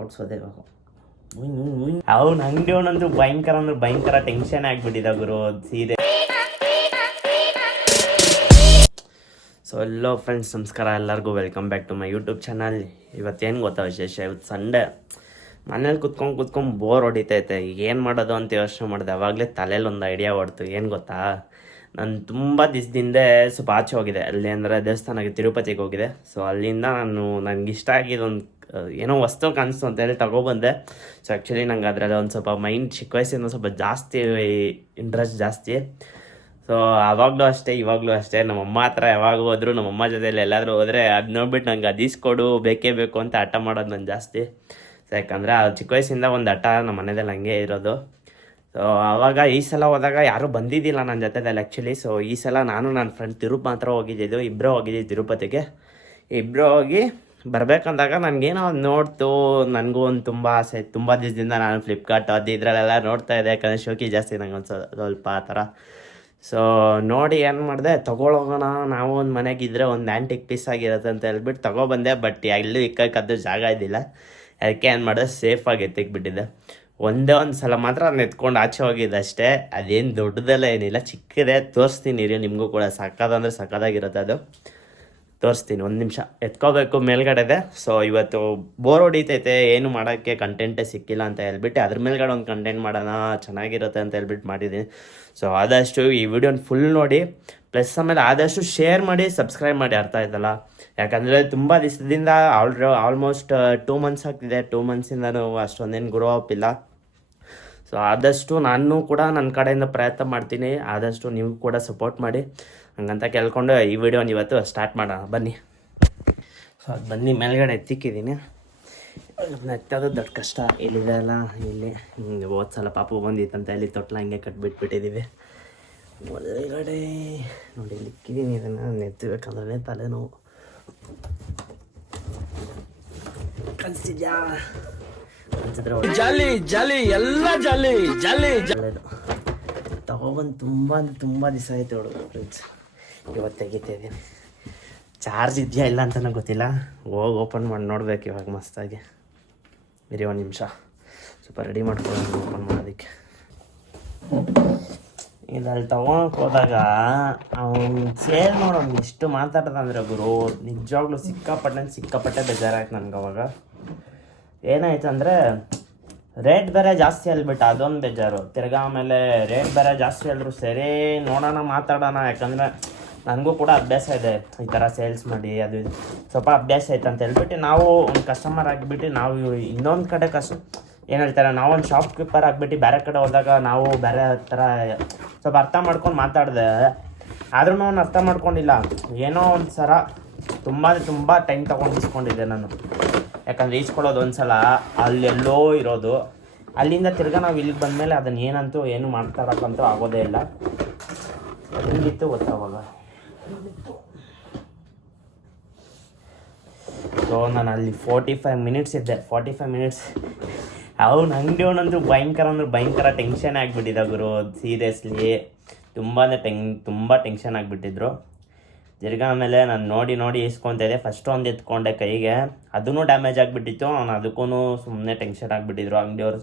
ಓಡಿಸೋದೇ ಇವಾಗ. ಅವ್ನು ಅಂಗಡಿ ಅವನಂತೂ ಭಯಂಕರ ಟೆನ್ಷನ್ ಆಗಿಬಿಟ್ಟಿದ್ದ ಗುರು ಸೀರೆ. ಸೊ ಎಲ್ಲೋ ಫ್ರೆಂಡ್ಸ್, ನಮಸ್ಕಾರ ಎಲ್ಲರಿಗೂ, welcome back to my YouTube channel. ಇವತ್ತೇನು ಗೊತ್ತಾ ವಿಶೇಷ, ಇವತ್ತು ಸಂಡೇ. ಮನೇಲಿ ಕುತ್ಕೊಂಡು ಬೋರ್ ಹೊಡಿತೈತೆ, ಏನು ಮಾಡೋದು ಅಂತ ಯೋಚನೆ ಮಾಡಿದೆ. ಆವಾಗಲೇ ತಲೆಯಲ್ಲಿ ಒಂದು ಐಡಿಯಾ ಹೊಡ್ತು. ಏನು ಗೊತ್ತಾ, ನಾನು ತುಂಬ ದಿವಸದಿಂದ ಸ್ವಲ್ಪ ಆಚೆ ಹೋಗಿದೆ. ಅಲ್ಲಿ ಅಂದರೆ ದೇವಸ್ಥಾನಕ್ಕೆ ತಿರುಪತಿಗೆ ಹೋಗಿದೆ. ಸೊ ಅಲ್ಲಿಂದ ನನಗಿಷ್ಟ ಆಗಿದ್ದೊಂದು ಏನೋ ವಸ್ತು ಕಾಣಿಸ್ತು ಅಂತ ಹೇಳಿ ತಗೊಬಂದೆ. ಸೊ ಆ್ಯಕ್ಚುಲಿ ನಂಗೆ ಅದರಲ್ಲಿ ಒಂದು ಸ್ವಲ್ಪ ಮೈಂಡ್ ಚಿಕ್ಕ ವಯಸ್ಸಿಂದ ಸ್ವಲ್ಪ ಜಾಸ್ತಿ ಇಂಟ್ರೆಸ್ಟ್ ಜಾಸ್ತಿ. ಸೊ ಆವಾಗಲೂ ಅಷ್ಟೇ ಇವಾಗಲೂ ಅಷ್ಟೇ, ನಮ್ಮಮ್ಮ ಹತ್ರ ಯಾವಾಗ ಹೋದ್ರು, ನಮ್ಮಮ್ಮ ಜೊತೆಯಲ್ಲಿ ಎಲ್ಲಾದರೂ ಹೋದರೆ ಅದು ನೋಡ್ಬಿಟ್ಟು ನಂಗೆ ಅದಿಸ್ಕೊಡು, ಬೇಕೇ ಬೇಕು ಅಂತ ಹಠ ಮಾಡೋದು ನಾನು ಜಾಸ್ತಿ. ಸೊ ಯಾಕಂದರೆ ಆ ಚಿಕ್ಕ ವಯಸ್ಸಿಂದ ಒಂದು ಹಠ ನಮ್ಮ ಮನೆಯಲ್ಲಿ ಹಂಗೆ ಇರೋದು. ಸೊ ಆವಾಗ ಈ ಸಲ ಹೋದಾಗ ಯಾರೂ ಬಂದಿದ್ದಿಲ್ಲ ನನ್ನ ಜೊತೆದಲ್ಲಿ ಆ್ಯಕ್ಚುಲಿ. ಸೊ ಈ ಸಲ ನಾನು ನನ್ನ ಫ್ರೆಂಡ್ ಮಾತ್ರ ಹೋಗಿದ್ದಿದ್ದು, ಇಬ್ಬರು ಹೋಗಿದ್ದಿದ್ದು ತಿರುಪತಿಗೆ. ಇಬ್ಬರು ಹೋಗಿ ಬರಬೇಕಂದಾಗ ನನಗೇನೋ ಒಂದು ನೋಡ್ತು, ನನಗೂ ಒಂದು ತುಂಬ ಆಸೆ. ತುಂಬ ದಿವಸದಿಂದ ನಾನು ಫ್ಲಿಪ್ಕಾರ್ಟ್ ಅದು ಇದರಲ್ಲೆಲ್ಲ ನೋಡ್ತಾ ಇದ್ದೆ, ಯಾಕಂದರೆ ಶೋಕಿ ಜಾಸ್ತಿ ನಂಗೆ ಒಂದು ಸ್ವಲ್ಪ ಆ ಥರ. ಸೊ ನೋಡಿ ಏನು ಮಾಡಿದೆ, ತೊಗೊಳೋಗೋಣ ನಾವು ಒಂದು ಮನೆಗಿದ್ರೆ ಒಂದು ಆ್ಯಂಟಿಕ್ ಪೀಸ್ ಆಗಿರುತ್ತೆ ಅಂತ ಹೇಳ್ಬಿಟ್ಟು ತೊಗೊಬಂದೆ. ಬಟ್ ಎಲ್ಲೂ ಇಕ್ಕಕ್ಕದ್ದು ಜಾಗ ಇದ್ದಿಲ್ಲ. ಅದಕ್ಕೆ ಏನು ಮಾಡಿದೆ, ಸೇಫಾಗಿ ಎತ್ತಿಕ್ಬಿಟ್ಟಿದ್ದೆ. ಒಂದೇ ಒಂದು ಸಲ ಮಾತ್ರ ನಾನು ಎತ್ಕೊಂಡು ಆಚೆ ಹೋಗಿದ್ದೆ ಅಷ್ಟೇ. ಅದೇನು ದೊಡ್ಡದೆಲ್ಲ ಏನಿಲ್ಲ, ಚಿಕ್ಕದೇ. ತೋರಿಸ್ತೀನಿ ಇರಿ, ನಿಮಗೂ ಕೂಡ ಸಕ್ಕದಾಗಿರುತ್ತೆ ಅದು. ತೋರಿಸ್ತೀನಿ, ಒಂದು ನಿಮಿಷ ಎತ್ಕೋಬೇಕು ಮೇಲ್ಗಡೆದೆ. ಸೊ ಇವತ್ತು ಬೋರ್ ಹೊಡಿತೈತೆ, ಏನು ಮಾಡೋಕ್ಕೆ ಕಂಟೆಂಟೇ ಸಿಕ್ಕಿಲ್ಲ ಅಂತ ಹೇಳ್ಬಿಟ್ಟು ಅದ್ರ ಮೇಲ್ಗಡೆ ಒಂದು ಕಂಟೆಂಟ್ ಮಾಡೋಣ, ಚೆನ್ನಾಗಿರುತ್ತೆ ಅಂತ ಹೇಳ್ಬಿಟ್ಟು ಮಾಡಿದ್ದೀನಿ. ಸೊ ಆದಷ್ಟು ಈ ವಿಡಿಯೋನ ಫುಲ್ ನೋಡಿ, ಪ್ಲಸ್ ಆಮೇಲೆ ಆದಷ್ಟು ಶೇರ್ ಮಾಡಿ, ಸಬ್ಸ್ಕ್ರೈಬ್ ಮಾಡಿ, ಅರ್ಥ ಆಯ್ತಲ್ಲ. ಯಾಕಂದರೆ ತುಂಬ ದಿವಸದಿಂದ ಆಲ್ಮೋಸ್ಟ್ 2 ಮಂತ್ಸ್ ಆಗ್ತಿದೆ. 2 ಮಂತ್ಸಿಂದನೂ ಅಷ್ಟೊಂದೇನು ಗ್ರೋ ಅಪ್ ಇಲ್ಲ. ಸೊ ಆದಷ್ಟು ನಾನು ಕೂಡ ನನ್ನ ಕಡೆಯಿಂದ ಪ್ರಯತ್ನ ಮಾಡ್ತೀನಿ, ಆದಷ್ಟು ನೀವು ಕೂಡ ಸಪೋರ್ಟ್ ಮಾಡಿ ಹಂಗಂತ ಕೇಳ್ಕೊಂಡು ಈ ವಿಡಿಯೋನ ಇವತ್ತು ಸ್ಟಾರ್ಟ್ ಮಾಡೋಣ ಬನ್ನಿ. ಸೊ ಅದು ಬನ್ನಿ ಮೇಲ್ಗಡೆ ಎತ್ತಿಕ್ಕಿದ್ದೀನಿ. ಎತ್ತೋದು ದೊಡ್ಡ ಕಷ್ಟ. ಇಲ್ಲಿದೆ ಅಲ್ಲ, ಇಲ್ಲಿ ಹೋದ ಸಲ ಪಾಪು ಬಂದಿತ್ತಂತ ಇಲ್ಲಿ ತೊಟ್ಲ ಹಂಗೆ ಕಟ್ಬಿಟ್ಬಿಟ್ಟಿದ್ದೀವಿ. ಒಳಗಡೆ ನೋಡಿ ಇಕ್ಕಿದ್ದೀನಿ, ಇದನ್ನು ನೆತ್ತಬೇಕಂದ್ರೆ ತಲೆನೋವು. ಕಲಿಸಿದ್ಯಾ ಜಾಲಿ ಜಾಲಿ ಎಲ್ಲ ಜಾಲಿ ಜಾಲಿ ತಗೊಬಂದು ತುಂಬ ದಿವಸ ಆಯ್ತು ನೋಡು ಫ್ರೆಂಡ್ಸ್. ಇವತ್ತು ತೆಗಿತಾ ಇದ್ದೀನಿ. ಚಾರ್ಜ್ ಇದೆಯಾ ಇಲ್ಲ ಅಂತ ನನಗೆ ಗೊತ್ತಿಲ್ಲ. ಹೋಗಿ ಓಪನ್ ಮಾಡಿ ನೋಡ್ಬೇಕು ಇವಾಗ ಮಸ್ತಾಗಿ. ಇರಿ ಒಂದು ನಿಮಿಷ, ಸ್ವಲ್ಪ ರೆಡಿ ಮಾಡ್ಕೊಳ್ಳೋದು ಓಪನ್ ಮಾಡೋದಕ್ಕೆ. ಇದಲ್ಲಿ ತೊಗೊಳಕ್ಕೆ ಹೋದಾಗ ಅವ್ನು ಸೇಲ್ ನೋಡೋನು ಎಷ್ಟು ಮಾತಾಡ್ದಂದ್ರೆ ಗುರು, ನಿಜವಾಗ್ಲೂ ಸಿಕ್ಕಾಪಟ್ಟೆ ಬೇಜಾರಾಯ್ತು ನನಗೆ. ಅವಾಗ ಏನಾಯ್ತು ಅಂದರೆ ರೇಟ್ ಬೇರೆ ಜಾಸ್ತಿ ಹೇಳ್ಬಿಟ್ಟು ಅದೊಂದು ಬೇಜಾರು. ತಿರ್ಗಾ ಆಮೇಲೆ ರೇಟ್ ಬೇರೆ ಜಾಸ್ತಿ ಹೇಳಿದ್ರು. ಸರಿ ನೋಡೋಣ, ಮಾತಾಡೋಣ. ಯಾಕಂದರೆ ನನಗೂ ಕೂಡ ಅಭ್ಯಾಸ ಇದೆ ಈ ಥರ ಸೇಲ್ಸ್ ಮಾಡಿ, ಅದು ಸ್ವಲ್ಪ ಅಭ್ಯಾಸ ಐತೆ ಅಂತ ಹೇಳ್ಬಿಟ್ಟು ನಾವು ಒಂದು ಕಸ್ಟಮರ್ ಆಗಿಬಿಟ್ಟು ನಾವು ಇನ್ನೊಂದು ಕಡೆ ಏನು ಹೇಳ್ತಾರೆ, ನಾವೊಂದು ಶಾಪ್ ಕೀಪರ್ ಆಗಿಬಿಟ್ಟು ಬೇರೆ ಕಡೆ ಹೋದಾಗ ನಾವು ಬೇರೆ ಥರ ಸ್ವಲ್ಪ ಅರ್ಥ ಮಾಡ್ಕೊಂಡು ಮಾತಾಡಿದೆ. ಆದ್ರೂ ಅವ್ನು ಅರ್ಥ ಮಾಡ್ಕೊಂಡಿಲ್ಲ. ಏನೋ ಒಂದು ಸಲ ತುಂಬ ಟೈಮ್ ತೊಗೊಂಡು ಇಸ್ಕೊಂಡಿದ್ದೆ ನಾನು. ಯಾಕಂದರೆ ಈಸ್ಕೊಳ್ಳೋದು ಒಂದು ಸಲ ಅಲ್ಲೆಲ್ಲೋ ಇರೋದು, ಅಲ್ಲಿಂದ ತಿರ್ಗಾ ನಾವು ಇಲ್ಲಿಗೆ ಬಂದಮೇಲೆ ಅದನ್ನು ಏನಂತೂ ಏನು ಮಾಡ್ತಾರಕ್ಕಂತೂ ಆಗೋದೇ ಇಲ್ಲ. ಹೆಂಗಿತ್ತು ಗೊತ್ತಾವಾಗ. ಸೊ ನಾನು ಅಲ್ಲಿ 45 ಮಿನಿಟ್ಸ್ ಇದ್ದೆ. 45 ಮಿನಿಟ್ಸ್ ಅವ್ನು ಅಂಗಡಿ ಅವನಂತೂ ಭಯಂಕರ ಟೆನ್ಷನ್ ಆಗಿಬಿಟ್ಟಿದ್ದ ಗುರು. ಸೀರಿಯಸ್ಲಿ ತುಂಬ ಟೆನ್ಷನ್ ಆಗಿಬಿಟ್ಟಿದ್ರು. ತಿರ್ಗಾ ಆಮೇಲೆ ನಾನು ನೋಡಿ ಇಸ್ಕೊತಾ ಇದ್ದೆ. ಫಸ್ಟ್ ಒಂದು ಎತ್ಕೊಂಡೆ ಕೈಗೆ, ಅದೂ ಡ್ಯಾಮೇಜ್ ಆಗಿಬಿಟ್ಟಿತ್ತು. ಅವ್ನು ಅದಕ್ಕೂ ಸುಮ್ಮನೆ ಟೆನ್ಷನ್ ಆಗಿಬಿಟ್ಟಿದ್ರು ಅಂಗಡಿಯವ್ರು.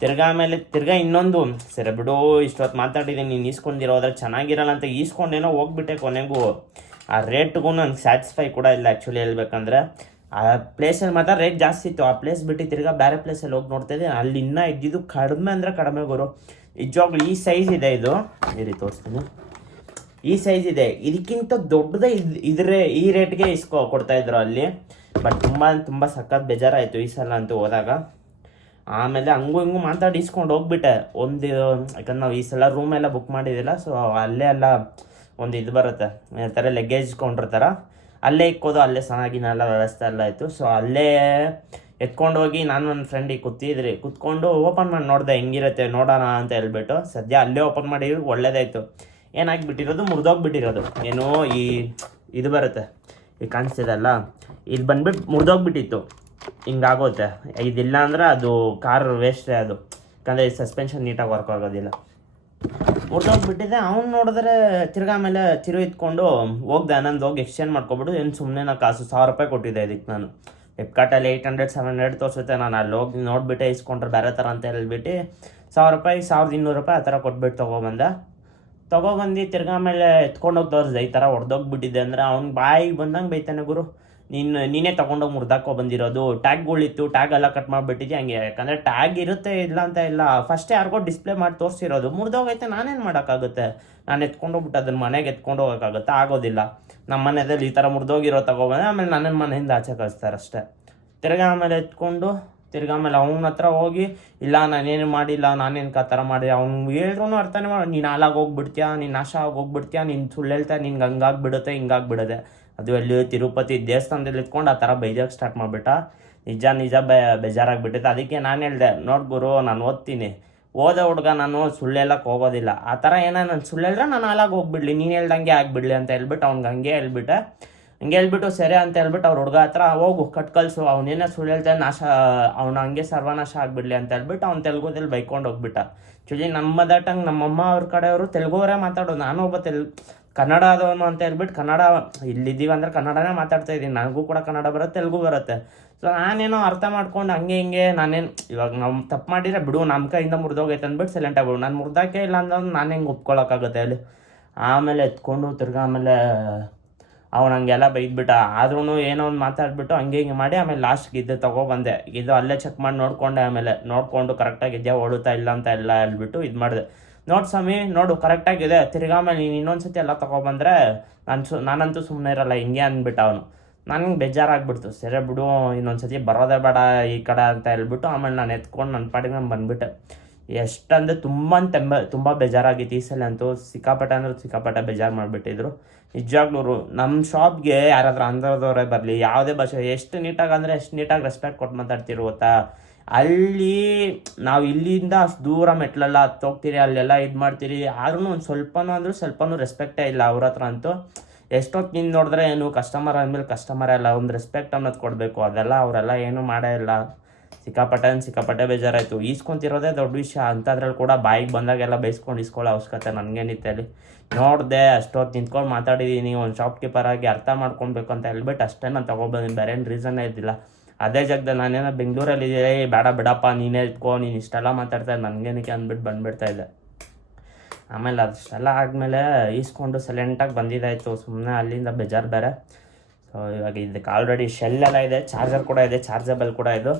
ತಿರ್ಗಾ ಆಮೇಲೆ ಇನ್ನೊಂದು, ಸರಿ ಬಿಡು ಇಷ್ಟೊತ್ತು ಮಾತಾಡಿದ್ದೀನಿ, ನೀನು ಈಸ್ಕೊಂಡಿರೋದ್ರೆ ಚೆನ್ನಾಗಿರಲ್ಲ ಅಂತ ಈಸ್ಕೊಂಡೇನೋ ಹೋಗ್ಬಿಟ್ಟೆ. ಕೊನೆಗೂ ಆ ರೇಟ್ಗೂ ನನಗೆ ಸ್ಯಾಟಿಸ್ಫೈ ಕೂಡ ಇಲ್ಲ ಆ್ಯಕ್ಚುಲಿ ಹೇಳ್ಬೇಕಂದ್ರೆ. ಆ ಪ್ಲೇಸಲ್ಲಿ ಮಾತ್ರ ರೇಟ್ ಜಾಸ್ತಿ ಇತ್ತು. ಆ ಪ್ಲೇಸ್ ಬಿಟ್ಟು ತಿರ್ಗಾ ಬೇರೆ ಪ್ಲೇಸಲ್ಲಿ ಹೋಗಿ ನೋಡ್ತಾಯಿದ್ದೆ, ಅಲ್ಲಿ ಇನ್ನೂ ಇದ್ದಿದ್ದು ಕಡಿಮೆ ಗುರು. ನಿಜವಾಗ್ಲೂ ಈ ಸೈಜ್ ಇದೆ, ಇದು ಈ ತೋರಿಸ್ತೀನಿ. ಈ ಸೈಜ್ ಇದೆ, ಇದಕ್ಕಿಂತ ದೊಡ್ಡದೇ ಈ ರೇಟ್ಗೆ ಕೊಡ್ತಾಯಿದ್ರು ಅಲ್ಲಿ. ಬಟ್ ತುಂಬ ಸಖತ್ ಬೇಜಾರಾಯಿತು ಈ ಸಲ ಅಂತೂ ಹೋದಾಗ. ಆಮೇಲೆ ಹಂಗೂ ಮಾತಾಡಿ ಇಸ್ಕೊಂಡು ಹೋಗ್ಬಿಟ್ಟೆ. ಯಾಕಂದ್ರೆ ನಾವು ಈ ಸಲ ರೂಮೆಲ್ಲ ಬುಕ್ ಮಾಡಿದ್ದಿಲ್ಲ. ಸೊ ಅಲ್ಲೇ ಎಲ್ಲ ಒಂದು ಇದು ಬರುತ್ತೆ, ಹೇಳ್ತಾರೆ ಲಗೇಜ್ ಕೌಂಟ್ರ್ ಥರ, ಅಲ್ಲೇ ಇಕ್ಕೋದು. ಅಲ್ಲೇ ಚೆನ್ನಾಗಿನೆಲ್ಲ ವ್ಯವಸ್ಥೆ ಎಲ್ಲ ಆಯಿತು. ಸೊ ಅಲ್ಲೇ ಎತ್ಕೊಂಡು ಹೋಗಿ ನಾನು ನನ್ನ ಫ್ರೆಂಡಿಗೆ ಕುತ್ಕೊಂಡು ಓಪನ್ ಮಾಡಿ ನೋಡಿದೆ ಹೆಂಗಿರುತ್ತೆ ನೋಡೋಣ ಅಂತ ಹೇಳ್ಬಿಟ್ಟು. ಸದ್ಯ ಅಲ್ಲೇ ಓಪನ್ ಮಾಡಿ ಒಳ್ಳೇದಾಯಿತು. ಏನಾಗಿಬಿಟ್ಟಿರೋದು, ಮುರಿದೋಗ್ಬಿಟ್ಟಿರೋದು. ಏನೋ ಇದು ಬರುತ್ತೆ, ಈಗ ಕಾಣಿಸ್ತಿದೆ ಅಲ್ಲ, ಇದು ಬಂದ್ಬಿಟ್ಟು ಮುರಿದೋಗ್ಬಿಟ್ಟಿತ್ತು. ಹಿಂಗಾಗುತ್ತೆ. ಇದಿಲ್ಲ ಅಂದರೆ ಅದು ಕಾರ್ ವೇಸ್ಟೇ ಅದು. ಯಾಕಂದರೆ ಸಸ್ಪೆನ್ಷನ್ ನೀಟಾಗಿ ವರ್ಕ್ ಆಗೋದಿಲ್ಲ. ಮುರಿದೋಗ್ಬಿಟ್ಟಿದೆ. ಅವ್ನು ನೋಡಿದ್ರೆ ತಿರ್ಗಾ ಆಮೇಲೆ ಇತ್ಕೊಂಡು ಹೋಗ್ದೆ. ನಂದು ಹೋಗಿ ಎಕ್ಸ್ಚೇಂಜ್ ಮಾಡ್ಕೊಬಿಟ್ಟು ಏನು ಸುಮ್ಮನೆ ನಾ ಕಾಸು 1000 ರೂಪಾಯಿ ಕೊಟ್ಟಿದ್ದೆ ಇದಕ್ಕೆ ನಾನು. ಫ್ಲಿಪ್ಕಾರ್ಟಲ್ಲಿ 800-700 ತೋರಿಸುತ್ತೆ. ನಾನು ಅಲ್ಲಿ ಹೋಗಿ ನೋಡಿಬಿಟ್ಟೆ ಇಸ್ಕೊಂಡ್ರೆ ಬೇರೆ ಥರ ಅಂತ ಹೇಳ್ಬಿಟ್ಟು 1000 ರೂಪಾಯಿ 1200 ರೂಪಾಯಿ ಆ ಥರ ಕೊಟ್ಬಿಟ್ಟು ತೊಗೊಬಂದು ತಿರ್ಗಾ ಆಮೇಲೆ ಎತ್ಕೊಂಡೋಗಿ ತೋರಿಸ್ದೆ ಈ ಥರ ಹೊಡೆದೋಗ್ಬಿಟ್ಟಿದೆ ಅಂದರೆ ಅವ್ನು ಬಾಯಿಗೆ ಬಂದಂಗೆ ಬೈತಾನೆ, ಗುರು ನೀನೇ ತೊಗೊಂಡೋಗಿ ಮುರ್ದಾಕೊ ಬಂದಿರೋದು, ಟ್ಯಾಗ್ಗಳಿತ್ತು ಟ್ಯಾಗ್ ಎಲ್ಲ ಕಟ್ ಮಾಡಿಬಿಟ್ಟಿದ್ದೆ ಹಂಗೆ. ಯಾಕಂದರೆ ಟ್ಯಾಗ್ ಇರುತ್ತೆ ಇಲ್ಲ ಅಂತ ಇಲ್ಲ, ಫಸ್ಟೇ ಯಾರಿಗೋ ಡಿಸ್ಪ್ಲೇ ಮಾಡಿ ತೋರಿಸಿರೋದು, ಮುರಿದೋಗೈತೆ ನಾನೇನು ಮಾಡೋಕ್ಕಾಗುತ್ತೆ, ನಾನು ಎತ್ಕೊಂಡೋಗ್ಬಿಟ್ಟು ಅದನ್ನು ಮನೆಗೆ ಎತ್ಕೊಂಡು ಹೋಗೋಕ್ಕಾಗುತ್ತೆ, ಆಗೋದಿಲ್ಲ. ನಮ್ಮ ಮನೆಯಲ್ಲಿ ಈ ಥರ ಮುರಿದೋಗಿರೋ ತೊಗೊಬಂದೆ, ಆಮೇಲೆ ನನ್ನ ಮನೆಯಿಂದ ಆಚೆ ಕಳಿಸ್ತಾರೆ ಅಷ್ಟೇ. ತಿರ್ಗಾ ಆಮೇಲೆ ತಿರ್ಗಾ ಆಮೇಲೆ ಅವನ ಹತ್ರ ಹೋಗಿ ಇಲ್ಲ ನಾನೇನು ಮಾಡಿಲ್ಲ, ನಾನೇನು ಆ ಥರ ಮಾಡಿದೆ, ಅವ್ನು ಹೇಳಿದ್ರು ಅರ್ಥನೇ ಮಾಡಿ, ನೀನು ಹಾಲಾಗಿ ಹೋಗ್ಬಿಡ್ತೀಯಾ, ನೀನು ನಾಶ ಆಗಿ ಹೋಗ್ಬಿಡ್ತೀಯಾ, ನೀನು ಸುಳ್ಳು ಹೇಳ್ತಾ, ನಿನ್ಗೆ ಹಂಗಾಗ್ಬಿಡುತ್ತೆ ಹಿಂಗಾಗ್ಬಿಡೋದೆ. ಅದು ಅಲ್ಲಿ ತಿರುಪತಿ ದೇವಸ್ಥಾನದಲ್ಲಿ ಇಟ್ಕೊಂಡು ಆ ಥರ ಬೈಜಾಕ್ ಸ್ಟಾರ್ಟ್ ಮಾಡಿಬಿಟ್ಟ. ನಿಜ ಬೇಜಾರಾಗ್ಬಿಟ್ಟಿತ್ತು. ಅದಕ್ಕೆ ನಾನು ಹೇಳಿದೆ, ನೋಡಿ ಗುರು ನಾನು ಓದ್ತೀನಿ, ಓದೋ ಹುಡುಗ ನಾನು ಸುಳ್ಳೆಲ್ಲಕ್ಕೆ ಹೋಗೋದಿಲ್ಲ, ಆ ಥರ ನಾನು ಸುಳ್ಳು ಹೇಳಿದ್ರೆ ನಾನು ಹಾಲಾಗಿ ಹೋಗ್ಬಿಡ್ಲಿ, ನೀನು ಹೇಳ್ದಂಗೆ ಆಗಿಬಿಡ್ಲಿ ಅಂತ ಹೇಳ್ಬಿಟ್ಟು ಅವ್ನಿಗೆ ಹಂಗೆ ಹೇಳ್ಬಿಟ್ಟು ಸರಿ ಅಂತ ಹೇಳ್ಬಿಟ್ಟು ಅವ್ರ ಹುಡುಗ ಹತ್ರ ಹೋಗು ಕಟ್ಕಲ್ಸು, ಅವನೇನೇ ಸುಳ್ಳು ಹೇಳ್ತಾನೆ ಅವನು ಹಂಗೆ ಸರ್ವನಾಶ ಆಗಿಬಿಡ್ಲಿ ಅಂತ ಹೇಳ್ಬಿಟ್ಟು ಅವ್ನು ತೆಲುಗುದಲ್ಲಿ ಬೈಕೊಂಡು ಹೋಗ್ಬಿಟ್ಟ. ಆ್ಯಕ್ಚುಲಿ ನಮ್ಮ ಮದರ್ ಟಂಗ್ ನಮ್ಮಮ್ಮ ಅವ್ರ ಕಡೆಯವರು ತೆಲುಗುವರೇ ಮಾತಾಡೋದು, ನಾನು ಒಬ್ಬ ಕನ್ನಡ ಆದವನು ಅಂತ ಹೇಳ್ಬಿಟ್ಟು ಕನ್ನಡ ಇಲ್ಲಿದ್ದೀವಿ ಅಂದರೆ ಕನ್ನಡನೇ ಮಾತಾಡ್ತಾ ಇದ್ದೀನಿ, ನನಗೂ ಕೂಡ ಕನ್ನಡ ಬರುತ್ತೆ ತೆಲುಗು ಬರುತ್ತೆ. ಸೊ ನಾನೇನೋ ಅರ್ಥ ಮಾಡ್ಕೊಂಡು ಹಂಗೆ ನಾನೇನು ಇವಾಗ ನಾವು ತಪ್ಪು ಮಾಡಿದರೆ ಬಿಡು ನಮ್ಮ ಕೈಯಿಂದ ಮುರಿದೋಗೈತೆ ಅಂದ್ಬಿಟ್ಟು ಸೈಲೆಂಟ್ ಆಗ್ಬಿಡು, ನಾನು ಮುರಿದಾಕೆ ಇಲ್ಲ ಅಂದ್ರೆ ನಾನು ಹೆಂಗೆ ಒಪ್ಕೊಳ್ಳೋಕ್ಕಾಗುತ್ತೆ ಅಲ್ಲಿ. ಆಮೇಲೆ ಎತ್ಕೊಂಡು ತಿರ್ಗಾ ಆಮೇಲೆ ಅವ್ನು ಹಂಗೆಲ್ಲ ಬೈದ್ಬಿಟ್ಟ, ಆದ್ರೂ ಏನೋ ಒಂದು ಮಾತಾಡ್ಬಿಟ್ಟು ಹಂಗೆ ಮಾಡಿ ಆಮೇಲೆ ಲಾಸ್ಟ್ಗೆ ಇದು ತೊಗೊಬಂದೆ, ಇದು ಅಲ್ಲೇ ಚೆಕ್ ಮಾಡಿ ನೋಡಿಕೊಂಡೆ, ಆಮೇಲೆ ನೋಡಿಕೊಂಡು ಕರೆಕ್ಟಾಗಿ ಇದೆಯಾ ಓಡುತ್ತಾ ಇಲ್ಲ ಅಂತ ಎಲ್ಲ ಹೇಳ್ಬಿಟ್ಟು ಇದು ಮಾಡಿದೆ. ನೋಡಿ ಸ್ವಾಮಿ ನೋಡು ಕರೆಕ್ಟಾಗಿದೆ, ತಿರ್ಗಾ ಆಮೇಲೆ ನೀನು ಇನ್ನೊಂದು ಸತಿ ಎಲ್ಲ ತೊಗೊಬಂದರೆ ನಾನಂತೂ ಸುಮ್ಮನೆ ಇರಲ್ಲ ಹಿಂಗೆ ಅಂದ್ಬಿಟ್ಟು ಅವನು. ನನಗೆ ಬೇಜಾರಾಗ್ಬಿಡ್ತು, ಸರಿ ಬಿಡು ಇನ್ನೊಂದು ಸತಿ ಬರೋದೇ ಬೇಡ ಈ ಕಡೆ ಅಂತ ಹೇಳ್ಬಿಟ್ಟು ಆಮೇಲೆ ನಾನು ಎತ್ಕೊಂಡು ನನ್ನ ಪಾಡಿಗೆ ನಾನು ಬಂದುಬಿಟ್ಟೆ. ಎಷ್ಟಂದರೆ ತುಂಬ ಬೇಜಾರಾಗಿತ್ತು ಈ ಸಲ ಅಂತೂ, ಸಿಕ್ಕಾಪಟ್ಟೆ ಬೇಜಾರು ಮಾಡಿಬಿಟ್ಟಿದ್ರು ನಿಜವಾಗ್ಲೂ. ನಮ್ಮ ಶಾಪ್ಗೆ ಯಾರಾದ್ರೂ ಆಂಧ್ರದವರೇ ಬರಲಿ, ಯಾವುದೇ ಭಾಷೆ ಎಷ್ಟು ನೀಟಾಗಿ ಅಂದರೆ ಎಷ್ಟು ನೀಟಾಗಿ ರೆಸ್ಪೆಕ್ಟ್ ಕೊಟ್ಟು ಮಾತಾಡ್ತಿರು ಗೊತ್ತಾ. ಅಲ್ಲಿ ನಾವು ಇಲ್ಲಿಂದ ಅಷ್ಟು ದೂರ ಮೆಟ್ಲೆಲ್ಲ ಹತ್ತೋಗ್ತೀರಿ, ಅಲ್ಲೆಲ್ಲ ಇದು ಮಾಡ್ತೀರಿ, ಆದ್ರೂ ಒಂದು ಸ್ವಲ್ಪನೂ ರೆಸ್ಪೆಕ್ಟೇ ಇಲ್ಲ ಅವ್ರ ಹತ್ರ ಅಂತೂ. ಎಷ್ಟೊತ್ತು ನಿಂದು ನೋಡಿದ್ರೆ ಏನು ಕಸ್ಟಮರ್ ಅಂದಮೇಲೆ ಕಸ್ಟಮರೇ ಅಲ್ಲ, ಒಂದು ರೆಸ್ಪೆಕ್ಟ್ ಅನ್ನೋದು ಕೊಡಬೇಕು, ಅದೆಲ್ಲ ಅವರೆಲ್ಲ ಏನೂ ಮಾಡೇ ಇಲ್ಲ. ಸಿಕ್ಕಾಪಟ್ಟೆ ಬೇಜಾರಾಯಿತು. ಈಸ್ಕೊತಿರೋದೇ ದೊಡ್ಡ ವಿಷಯ, ಅಂಥದ್ರಲ್ಲಿ ಕೂಡ ಬಾಯಿಗೆ ಬಂದಾಗೆಲ್ಲ ಬೈಸ್ಕೊಂಡು ಇಸ್ಕೊಳ್ಳೋ ಅವಶ್ಯಕತೆ ನನಗೇನಿತ್ತು ಅಲ್ಲಿ. ನೋಡಿದೆ ಅಷ್ಟೊತ್ತು ನಿಂತ್ಕೊಂಡು ಮಾತಾಡಿದ್ದೀನಿ, ಒಂದು ಶಾಪ್ ಕೀಪರ್ ಆಗಿ ಅರ್ಥ ಮಾಡ್ಕೊಬೇಕು ಅಂತ ಹೇಳ್ಬಿಟ್ಟು ಅಷ್ಟೇ ನಾನು ತೊಗೊಬಂದಿನಿ, ಬೇರೆ ಏನು ರೀಸನ್ನೇ ಇದ್ದಿಲ್ಲ. ಅದೇ ಜಾಗದಲ್ಲಿ ನಾನೇನೋ ಬೆಂಗಳೂರಲ್ಲಿ ಬೇಡ ಬಿಡಪ್ಪ ನೀನೇ ಇಟ್ಕೋ, ನೀನು ಇಷ್ಟೆಲ್ಲ ಮಾತಾಡ್ತಾ ನನಗೇನಕ್ಕೆ ಅಂದ್ಬಿಟ್ಟು ಬಂದುಬಿಡ್ತಾಯಿದ್ದೆ. ಆಮೇಲೆ ಅಷ್ಟೆಲ್ಲ ಆದಮೇಲೆ ಈಸ್ಕೊಂಡು ಸೈಲೆಂಟಾಗಿ ಬಂದಿದ್ದಾಯಿತು, ಸುಮ್ಮನೆ ಅಲ್ಲಿಂದ ಬೇಜಾರು ಬೇರೆ. ಸೊ ಇವಾಗ ಇದಕ್ಕೆ ಆಲ್ರೆಡಿ ಶೆಲ್ಲೆಲ್ಲ ಇದೆ, ಚಾರ್ಜರ್ ಕೂಡ ಇದೆ, ಚಾರ್ಜಬಲ್ ಕೂಡ ಇದು.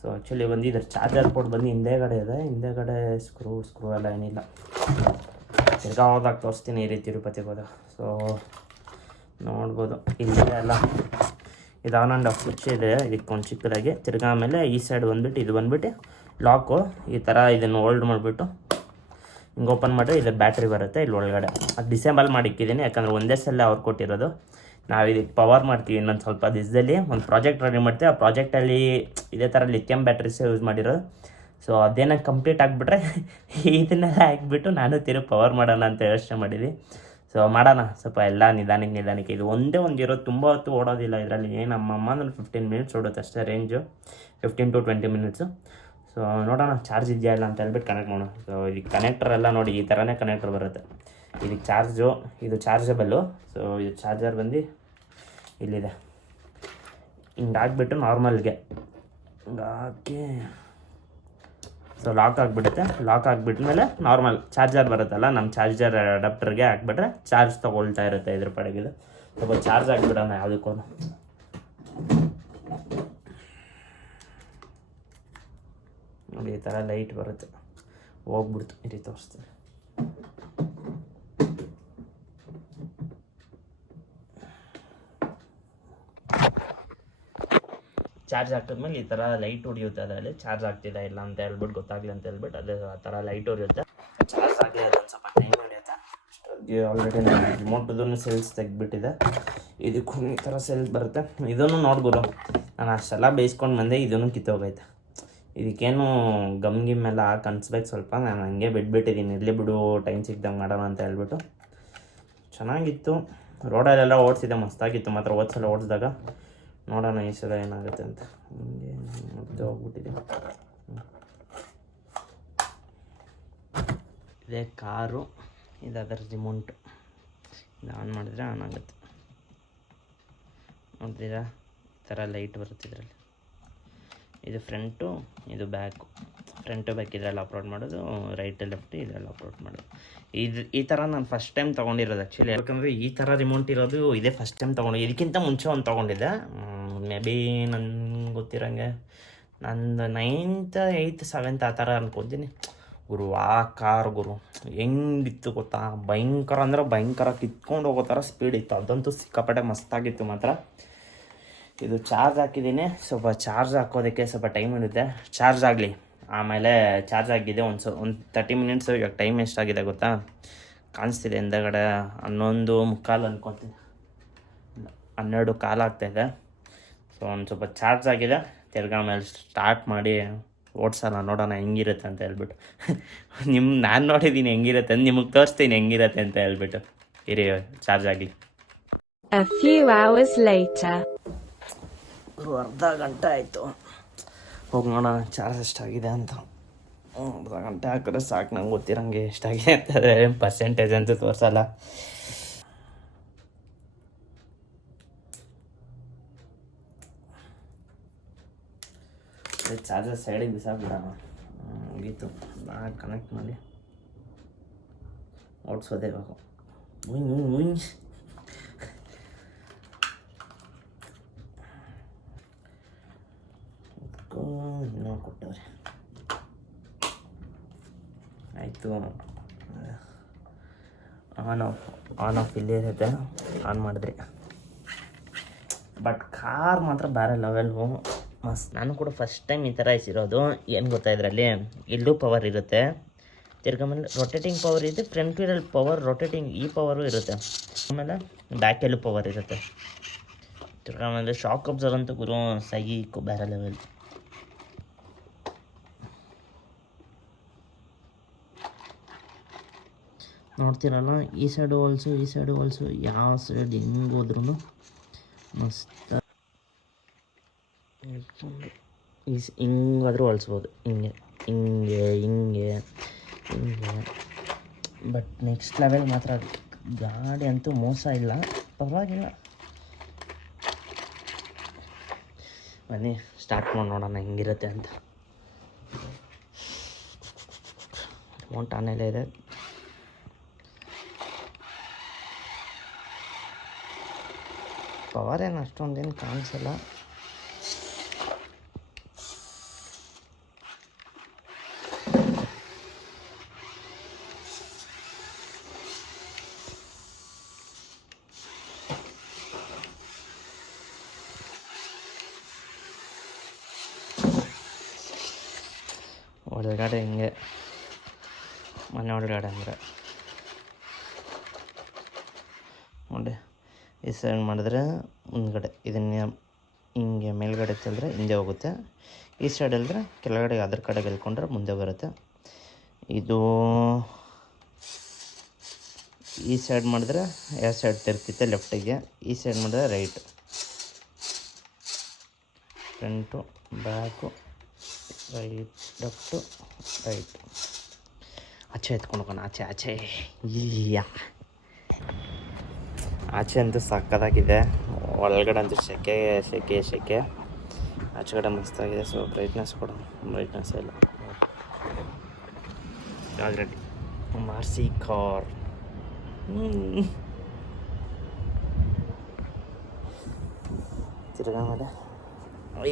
ಸೊ ಆ್ಯಕ್ಚುಲಿ ಇದ್ರ ಚಾರ್ಜರ್ ಪೋರ್ಟ್ ಬಂದು ಹಿಂದೆಗಡೆ ಸ್ಕ್ರೂ ಎಲ್ಲ ಏನಿಲ್ಲ. ತಿರ್ಗಾ ಹೋದಾಗ ತೋರಿಸ್ತೀನಿ ಈ ರೀತಿ ತಿರುಪತಿಗೆ ಹೋದಾಗ. ಸೊ ನೋಡ್ಬೋದು ಇಲ್ಲಿದೆ ಎಲ್ಲ, ಇದು ಆನ್ ಆ್ಯಂಡ್ ಆಫ್ ಸ್ವಿಚ್ ಇದೆ, ಇದಕ್ಕೊಂದು ಚಿಕ್ಕದಾಗಿ. ತಿರ್ಗಾ ಆಮೇಲೆ ಈ ಸೈಡ್ ಬಂದುಬಿಟ್ಟು ಲಾಕು ಈ ಥರ ಇದನ್ನು ಹೋಲ್ಡ್ ಮಾಡಿಬಿಟ್ಟು ಹಿಂಗೆ ಓಪನ್ ಮಾಡಿದ್ರೆ ಇದು ಬ್ಯಾಟ್ರಿ ಬರುತ್ತೆ ಇಲ್ಲಿ ಒಳಗಡೆ. ಅದು ಡಿಸೇಬಲ್ ಮಾಡಿಕ್ಕಿದ್ದೀನಿ, ಯಾಕಂದರೆ ಒಂದೇ ಸಲ ಅವ್ರು ಕೊಟ್ಟಿರೋದು. ನಾವು ಇದಕ್ಕೆ ಪವರ್ ಮಾಡ್ತೀವಿ ಇನ್ನೊಂದು ಸ್ವಲ್ಪ ದಿವಸದಲ್ಲಿ, ಒಂದು ಪ್ರಾಜೆಕ್ಟ್ ರೆಡಿ ಮಾಡ್ತೀವಿ. ಆ ಪ್ರಾಜೆಕ್ಟಲ್ಲಿ ಇದೇ ಥರ ಲಿಥಿಯಮ್ ಬ್ಯಾಟ್ರೀಸೇ ಯೂಸ್ ಮಾಡಿರೋದು. ಸೊ ಅದೇನೋ ಕಂಪ್ಲೀಟ್ ಆಗಿಬಿಟ್ರೆ ಇದನ್ನೆಲ್ಲ ಹಾಕ್ಬಿಟ್ಟು ನಾನು ತಿರುಗಿ ಪವರ್ ಮಾಡೋಣ ಅಂತ ಯೋಚನೆ ಮಾಡಿದ್ವಿ. ಸೊ ಮಾಡೋಣ ಸ್ವಲ್ಪ ಎಲ್ಲ ನಿಧಾನಕ್ಕೆ. ಇದು ಒಂದಿರೋದು, ತುಂಬ ಹೊತ್ತು ಓಡೋದಿಲ್ಲ ಇದರಲ್ಲಿ. ನಮ್ಮಮ್ಮ ಅಂದ್ರೆ 15 ಮಿನಿಟ್ಸ್ ಓಡುತ್ತೆ ಅಷ್ಟೇ ರೇಂಜು, 15 to 20 ಮಿನಿಟ್ಸು. ಸೊ ನೋಡೋಣ ಚಾರ್ಜ್ ಇದೆಯಾ ಇಲ್ಲ ಅಂತ ಹೇಳ್ಬಿಟ್ಟು ಕನೆಕ್ಟ್ ಮಾಡೋಣ. ಸೊ ಇದಕ್ಕೆ ಕನೆಕ್ಟರ್ ಎಲ್ಲ ನೋಡಿ ಈ ಥರನೇ ಕನೆಕ್ಟರ್ ಬರುತ್ತೆ. ಇದಕ್ಕೆ ಇದು ಚಾರ್ಜಬಲ್ಲು. ಸೊ ಇದು ಚಾರ್ಜರ್ ಬಂದು ಇಲ್ಲಿದೆ, ಹಿಂಗೆ ಹಾಕ್ಬಿಟ್ಟು ನಾರ್ಮಲ್ಗೆ ಹಿಂಗೆ ಹಾಕಿ ಸೊ ಲಾಕ್ ಆಗಿಬಿಡುತ್ತೆ. ಲಾಕ್ ಆಗಿಬಿಟ್ಮೇಲೆ ನಾರ್ಮಲ್ ಚಾರ್ಜರ್ ಬರುತ್ತಲ್ಲ, ನಮ್ಮ ಚಾರ್ಜರ್ ಅಡಾಪ್ಟರ್ಗೆ ಹಾಕ್ಬಿಟ್ರೆ ಚಾರ್ಜ್ ತೊಗೊಳ್ತಾ ಇರುತ್ತೆ ಇದ್ರ ಪಡೆಗಿದು. ಸ್ವಲ್ಪ ಚಾರ್ಜ್ ಆಗಿಬಿಡೋಣ ಯಾವುದಕ್ಕೂ. ನೋಡಿ ಈ ಥರ ಲೈಟ್ ಬರುತ್ತೆ, ಹೋಗ್ಬಿಡ್ತು ಈ ರೀತಿ ತೋರಿಸ್ತೀನಿ. ಚಾರ್ಜ್ ಹಾಕಿದ್ಮೇಲೆ ಈ ಥರ ಲೈಟ್ ಹೊಡಿಯುತ್ತೆ, ಅದರಲ್ಲಿ ಚಾರ್ಜ್ ಆಗ್ತಿದೆ ಇಲ್ಲ ಅಂತ ಹೇಳ್ಬಿಟ್ಟು ಗೊತ್ತಾಗಲಿ ಅಂತ ಹೇಳ್ಬಿಟ್ಟು ಅದೇ ಆ ಥರ ಲೈಟ್ ಹೊಡಿಯುತ್ತೆ. ಚಾರ್ಜ್ ಆಗಿ ಅದೊಂದು ಸ್ವಲ್ಪ ಟೈಮ್ ಹೊಡೆಯುತ್ತೆ. ಆಲ್ರೆಡಿ ನಾನು ರಿಮೋಟದನ್ನು ಸೆಲ್ಸ್ ತೆಗೆದ್ಬಿಟ್ಟಿದೆ, ಇದಕ್ಕೂ ಈ ಥರ ಸೆಲ್ಸ್ ಬರುತ್ತೆ. ಇದನ್ನು ನೋಡ್ಬೋದು, ನಾನು ಅಷ್ಟೆಲ್ಲ ಬೇಯಿಸ್ಕೊಂಡು ಬಂದೆ, ಇದನ್ನು ಕಿತ್ತೋಗೈತೆ. ಇದಕ್ಕೇನು ಗಿಮ್ ಎಲ್ಲ ಹಾಕಿ ಅನ್ಸ್ಬೇಕು ಸ್ವಲ್ಪ, ನಾನು ಹಂಗೆ ಬಿಟ್ಬಿಟ್ಟಿದ್ದೀನಿ, ಇರಲಿ ಬಿಡು ಟೈಮ್ ಸಿಗ್ದಂಗೆ ಮಾಡೋಣ ಅಂತ ಹೇಳ್ಬಿಟ್ಟು. ಚೆನ್ನಾಗಿತ್ತು, ರೋಡಲ್ಲೆಲ್ಲ ಓಡಿಸಿದೆ, ಮಸ್ತಾಗಿತ್ತು ಮಾತ್ರ ಓದಿಸಲ ಓಡಿಸಿದಾಗ. ನೋಡೋಣ ಈ ಸಲ ಏನಾಗುತ್ತೆ ಅಂತ. ಹಿಂಗೆ ಮುದ್ದೆ ಹೋಗ್ಬಿಟ್ಟಿದೆ. ಇದೇ ಕಾರು, ಇದು ಅದರ ರಿಮೋಟ್. ಇದು ಆನ್ ಮಾಡಿದ್ರೆ ಆನ್ ಆಗುತ್ತೆ, ನೋಡ್ತೀರಾ ಥರ ಲೈಟ್ ಬರುತ್ತೆ ಇದರಲ್ಲಿ. ಇದು ಫ್ರಂಟು, ಇದು ಬ್ಯಾಕು. ಫ್ರಂಟು ಬ್ಯಾಕ್ ಇದರಲ್ಲಿ ಅಪ್ಲೋಡ್ ಮಾಡೋದು, ರೈಟ್ ಲೆಫ್ಟ್ ಇದರಲ್ಲಿ ಅಪ್ಲೋಡ್ ಮಾಡೋದು. ಈ ಥರ ನಾನು ಫಸ್ಟ್ ಟೈಮ್ ತೊಗೊಂಡಿರೋದು ಆ್ಯಕ್ಚುಲಿ. ಯಾಕಂದರೆ ಈ ಥರ ರಿಮೋಟ್ ಇರೋದು ಇದೇ ಫಸ್ಟ್ ಟೈಮ್ ತೊಗೊಂಡು. ಇದಕ್ಕಿಂತ ಮುಂಚೆ ಒಂದು ತೊಗೊಂಡಿದ್ದೆ, ಮೇ ಬಿ ನನಗೆ ಗೊತ್ತಿರೋಂಗೆ ನಂದು 9th 8th 7th ಆ ಥರ ಅನ್ಕೊತೀನಿ ಗುರು. ಆ ಕಾರ್ ಗುರು ಹೆಂಗಿತ್ತು ಗೊತ್ತಾ, ಭಯಂಕರ ಅಂದರೆ ಭಯಂಕರ, ಕಿತ್ಕೊಂಡು ಹೋಗೋ ಥರ ಸ್ಪೀಡ್ ಇತ್ತು. ಅದಂತೂ ಸಿಕ್ಕಾಪಟ್ಟೆ ಮಸ್ತಾಗಿತ್ತು ಮಾತ್ರ. ಇದು ಚಾರ್ಜ್ ಹಾಕಿದ್ದೀನಿ, ಸ್ವಲ್ಪ ಚಾರ್ಜ್ ಹಾಕೋದಕ್ಕೆ ಸ್ವಲ್ಪ ಟೈಮ್ ಇರುತ್ತೆ. ಚಾರ್ಜ್ ಆಗಲಿ, ಆಮೇಲೆ ಚಾರ್ಜ್ ಆಗಿದೆ ಒಂದು 30 ಮಿನಿಟ್ಸು. ಇವಾಗ ಟೈಮ್ ಎಷ್ಟಾಗಿದೆ ಗೊತ್ತಾ, ಕಾಣಿಸ್ತಿದೆ ಹಿಂದಗಡೆ 11:15 ಅನ್ಕೊತೀನಿ, 12:15 ಆಗ್ತಾಯಿದೆ. ಸೊ ಒಂದು ಸ್ವಲ್ಪ ಚಾರ್ಜ್ ಆಗಿದೆ. ತಿರ್ಗಾ ಆಮೇಲೆ ಸ್ಟಾರ್ಟ್ ಮಾಡಿ ಓಡ್ಸೋಣ, ನೋಡೋಣ ಹೆಂಗಿರುತ್ತೆ ಅಂತ ಹೇಳ್ಬಿಟ್ಟು. ನಾನು ನೋಡಿದ್ದೀನಿ ಹೆಂಗಿರುತ್ತೆ ಅಂತ, ನಿಮಗೆ ತೋರಿಸ್ತೀನಿ ಹೆಂಗಿರುತ್ತೆ ಅಂತ ಹೇಳ್ಬಿಟ್ಟು. ಇರಿ ಚಾರ್ಜ್ ಆಗಿ. A few hours later. ಅರ್ಧ ಗಂಟೆ ಆಯಿತು. ಹೋಗಿ ನೋಡೋಣ ಚಾರ್ಜ್ ಎಷ್ಟಾಗಿದೆ ಅಂತ. ಅರ್ಧ ಗಂಟೆ ಹಾಕಿದ್ರೆ ಸಾಕು, ನಂಗೆ ಗೊತ್ತಿರೋಂಗೆ ಎಷ್ಟಾಗಿದೆ ಅಂತಂದರೆ ಪರ್ಸೆಂಟೇಜ್ ಅಂತೂ ತೋರಿಸಲ್ಲ. ಚಾರ್ಜರ್ ಸೈಡಿಗೆ ಬಿಸಾಕ್ಬಿಡೋಣ, ಮುಗೀತು. ನಾನು ಕನೆಕ್ಟ್ ಮಾಡಿ ಓಡಿಸೋದೇ ಇವಾಗ. ಇನ್ನೂ ಕೊಟ್ಟವ್ರೆ. ಆಯಿತು, ಆನ್ ಆಫ್ ಇಲ್ಲೇ ಇರುತ್ತೆ. ಆನ್ ಮಾಡಿದ್ರಿ. ಬಟ್ ಕಾರ್ ಮಾತ್ರ ಬೇರೆ ಲೆವೆಲ್ಲು, ಮಸ್ತ್. ನಾನು ಕೂಡ ಫಸ್ಟ್ ಟೈಮ್ ಈ ಥರ ಇಸಿರೋದು. ಏನು ಗೊತ್ತಾ, ಇದರಲ್ಲಿ ಇಲ್ಲೂ ಪವರ್ ಇರುತ್ತೆ, ತಿರ್ಗಮೇಲೆ ರೊಟೇಟಿಂಗ್ ಪವರ್ ಇದೆ, ಫ್ರಂಟ್ ವೀಲಲ್ಲಿ ಪವರ್ ರೊಟೇಟಿಂಗ್ ಈ ಪವರು ಇರುತ್ತೆ, ಆಮೇಲೆ ಬ್ಯಾಕಲ್ಲೂ ಪವರ್ ಇರುತ್ತೆ. ತಿರ್ಗಮೇಲೆ ಶಾಕ್ ಅಬ್ಸರ್ವ್ ಅಂತೂ ಗುರು ಸೈಕು ಬೇರೆ ಲೆವೆಲ್. ನೋಡ್ತೀರಲ್ಲ, ಈ ಸೈಡು ಹೊಲ್ಸು, ಈ ಸೈಡು ಹೊಲ್ಸು, ಯಾವ ಸೈಡ್ ಹೆಂಗೆ ಹೋದ್ರೂ ಮಸ್ತ್. ಹಿಂಗಾದ್ರೂ ಹೊಲಿಸ್ಬೋದು, ಹಿಂಗೆ ಹಿಂಗೆ ಹಿಂಗೆ ಹಿಂಗೆ. ಬಟ್ ನೆಕ್ಸ್ಟ್ ಲೆವೆಲ್ ಮಾತ್ರ. ಗಾಡಿ ಅಂತೂ ಮೋಸ ಇಲ್ಲ, ಪರವಾಗಿಲ್ಲ. ಬನ್ನಿ ಸ್ಟಾರ್ಟ್ ಮಾಡಿ ನೋಡೋಣ ಹೆಂಗಿರುತ್ತೆ ಅಂತ. ರಿಮೋಟ್ ಆನೆಲ್ಲೇ ಇದೆ. ಪವರ್ ಏನು ಅಷ್ಟೊಂದೇನು ಕಾಣಿಸಲ್ಲ. ಒಳಗಡೆ ಹಿಂಗೆ ಮನೆ ಒಳಗಡೆ ಅಂದರೆ ನೋಡಿ, ಈ ಸೈಡ್ ಮಾಡಿದ್ರೆ ಮುಂದ್ಗಡೆ ಇದನ್ನ ಹಿಂಗೆ ಮೇಲ್ಗಡೆ ಚೆಲ್ಲಿದ್ರೆ ಹಿಂದೆ ಹೋಗುತ್ತೆ. ಈ ಸೈಡ್ ಅಲ್ಲಿದ್ರೆ ಕೆಳಗಡೆ ಅದ್ರ ಕಡೆಗೆ ಎಲ್ಕೊಂಡ್ರೆ ಮುಂದೆ ಬರುತ್ತೆ. ಇದು ಈ ಸೈಡ್ ಮಾಡಿದ್ರೆ ಯಾವ ಸೈಡ್ ತಿರ್ತಿತ್ತೆ ಲೆಫ್ಟಿಗೆ, ಈ ಸೈಡ್ ಮಾಡಿದ್ರೆ right. Front back, right left right. ಆಚೆ ಎತ್ಕೊಂಡು ಹೋಗೋಣ, ಆಚೆ ಇಲ್ಲಿಯ ಆಚೆ ಅಂತೂ ಸಕ್ಕತ್ತಾಗಿದೆ. ಒಳಗಡೆ ಅಂತೂ ಸೆಕೆ. ಆಚೆ ಕಡೆ ಮಸ್ತಾಗಿದೆ. ಸೊ ಬ್ರೈಟ್ನೆಸ್ ಕೊಡೋಣ, ಬ್ರೈಟ್ನೆಸ್ ಇಲ್ಲ. ಆಲ್ರೆಡಿ ಮಾರ್ಸಿ ಕಾರ್ ತಿರ್ಗಾ ಮೇಲೆ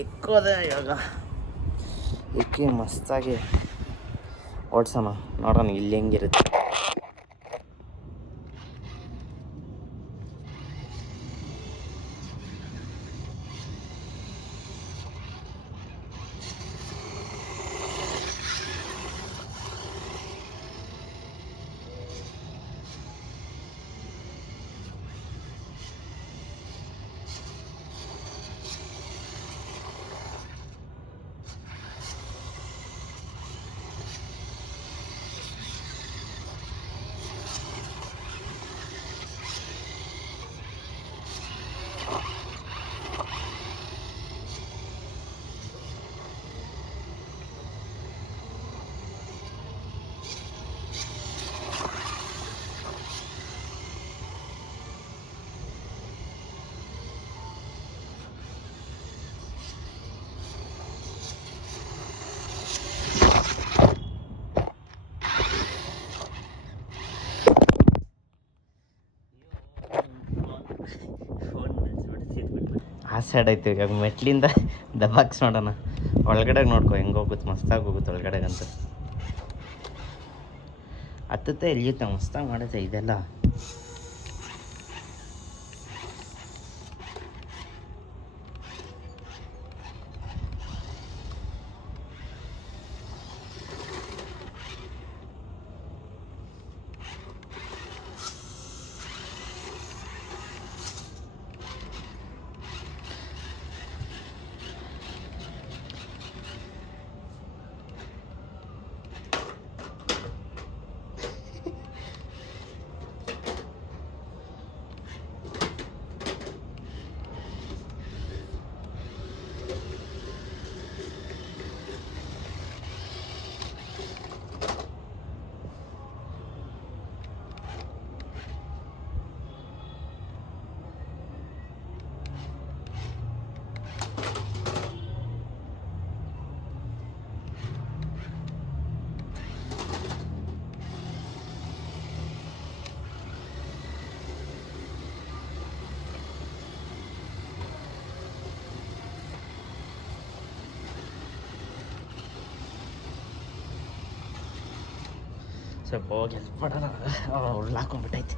ಇಕ್ಕೋದೆ. ಇವಾಗ ಇಕ್ಕಿ ಮಸ್ತಾಗಿ ಓಡ್ಸೋಣ, ನೋಡೋಣ ಇಲ್ಲಿ ಹೆಂಗಿರುತ್ತೆ. ಸೈಡ್ ಐತಿ ಇವಾಗ ಮೆಟ್ಲಿಂದ ದಬಾಕ್ಸ್ ನೋಡೋಣ. ಒಳಗಡೆ ನೋಡ್ಕೊ ಹೆಂಗೆ ಹೋಗುತ್ತೆ, ಮಸ್ತಾಗಿ ಹೋಗುತ್ತೆ ಒಳಗಡೆಗಂತ. ಹತ್ತುತ್ತೆ ಇಳಿಯುತ್ತೆ, ಮಸ್ತಾಗಿ ಮಾಡುತ್ತೆ ಇದೆಲ್ಲ. ಸ್ವಲ್ಪ ಹೋಗಿ ಹೆಲ್ಪ್ ಮಾಡೋಣ. ಉಳ್ಳಾಕೊಂಡ್ಬಿಟ್ಟೈತೆ.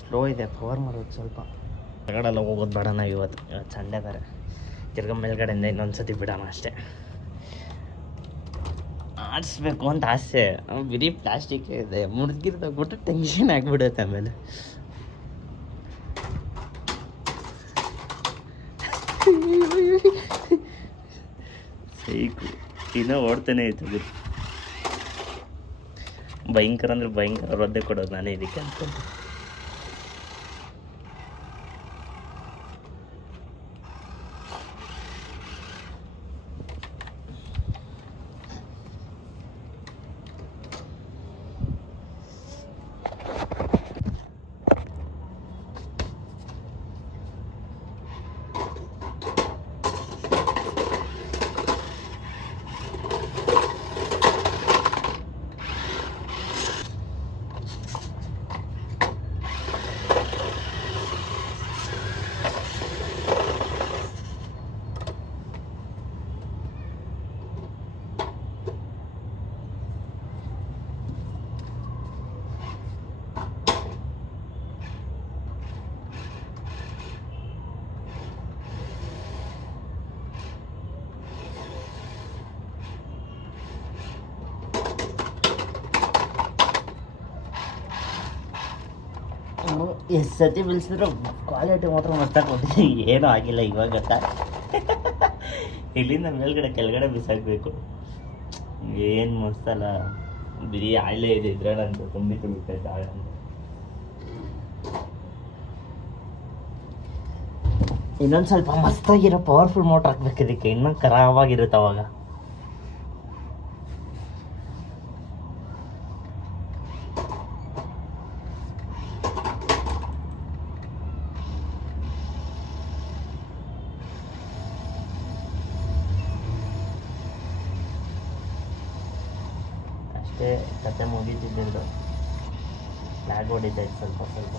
ಸ್ಲೋ ಇದೆ, ಪವರ್ ಮಾಡೋದು ಸ್ವಲ್ಪ. ಹೊರಗಡೆಲ್ಲ ಹೋಗೋದು ಬೇಡ ನಾವು ಇವತ್ತು ಸಂಡೇ ಬೇರೆ. ತಿರ್ಗ ಮೇಲ್ಗಡೆಯಿಂದ ಇನ್ನೊಂದು ಸತಿ ಬಿಡೋಣ ಅಷ್ಟೇ. ಆಡಿಸ್ಬೇಕು ಅಂತ ಆಸೆ, ಬರೀ ಪ್ಲಾಸ್ಟಿಕ್ ಇದೆ, ಮುರಿದ್ಗಿರ್ದೋಗ್ಬಿಟ್ಟು ಟೆನ್ಷನ್ ಆಗಿಬಿಡುತ್ತೆ ಆಮೇಲೆ. ಸೈಕು ಇನ್ನೂ ಓಡ್ತಾನೆ ಐತೆ ಅದು. ಭಯಂಕರ ಅಂದರೆ ಭಯಂಕರ ರೊದ್ದೆ ಕೊಡೋದು ನಾನೇ ಇದಕ್ಕೆ ಅನ್ಕೊಂಡು. ಎಷ್ಟು ಸತಿ ಬಿಲ್ಸಿದ್ರು ಕ್ವಾಲಿಟಿ ಮಾತ್ರ ಮಸ್ತಾಗಿ ಕೊಟ್ಟಿದ್ದೀನಿ. ಏನೂ ಆಗಿಲ್ಲ ಇವಾಗ. ಇಲ್ಲಿಂದ ಮೇಲ್ಗಡೆ ಕೆಳಗಡೆ ಬಿಸಾಕಬೇಕು. ಏನು ಮಸ್ತಲ್ಲ, ಬಿರಿ ಆಯ್ಲೇ ಇದೆ ಇದ್ರಲ್ಲಂತೂ ತುಂಬಿ ತುಳಿತೈತೆ ಆಳ ಅಂತ. ಇನ್ನೊಂದು ಸ್ವಲ್ಪ ಮಸ್ತಾಗಿರೋ ಪವರ್ಫುಲ್ ಮೋಟ್ರ್ ಹಾಕ್ಬೇಕು ಇದಕ್ಕೆ, ಇನ್ನೂ ಖರಾಬಾಗಿರುತ್ತೆ ಅವಾಗ. ಅಷ್ಟೇ ಕತೆ ಮುಗೀತಿದ್ದು. ಲ್ಯಾಗ್ ಹೊಡಿತೈತೆ ಸ್ವಲ್ಪ ಸ್ವಲ್ಪ.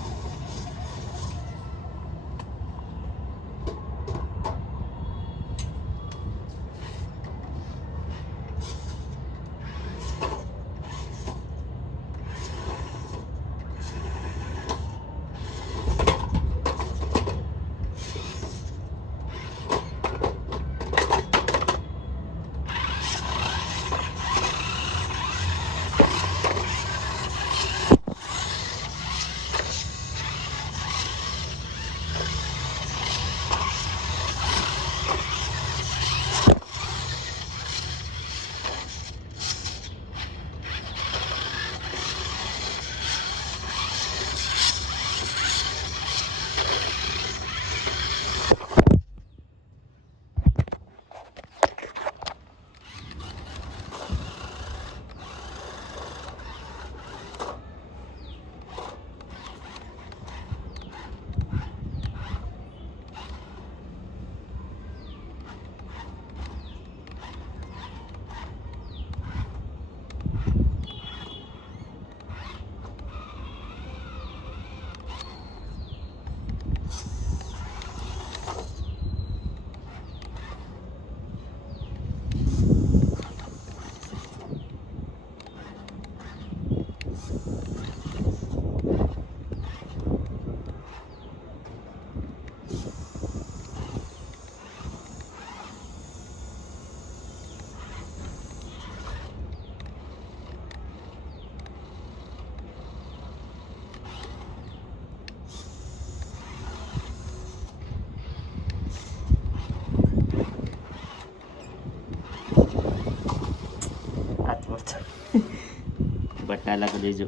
ಎಲ್ಲ ಗಲೀಜು.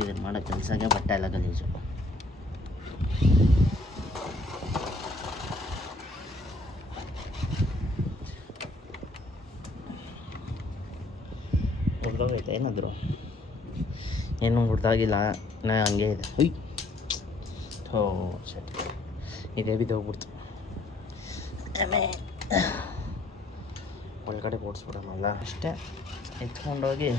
ಇದನ್ನು ಮಾಡೋ ಕೆಲಸಕ್ಕೆ ಬಟ್ಟೆ ಎಲ್ಲ ಗಲೀಜು. ಹೊಡೆದೋಗೈತೆ ಏನಾದರೂ, ಏನು ಹೊಡೆದಾಗಿಲ್ಲ, ನಾ ಹಂಗೆ ಇದೆ. ಹುಯ್ ಥೋ ಶಟ್, ಇದೇ ಬಿದ್ದೋಗ್ಬಿಡ್ತು. ಒಳಗಡೆ ಓಡಿಸ್ಬಿಡೋಣಲ್ಲ ಅಷ್ಟೇ, ಎತ್ಕೊಂಡೋಗಿ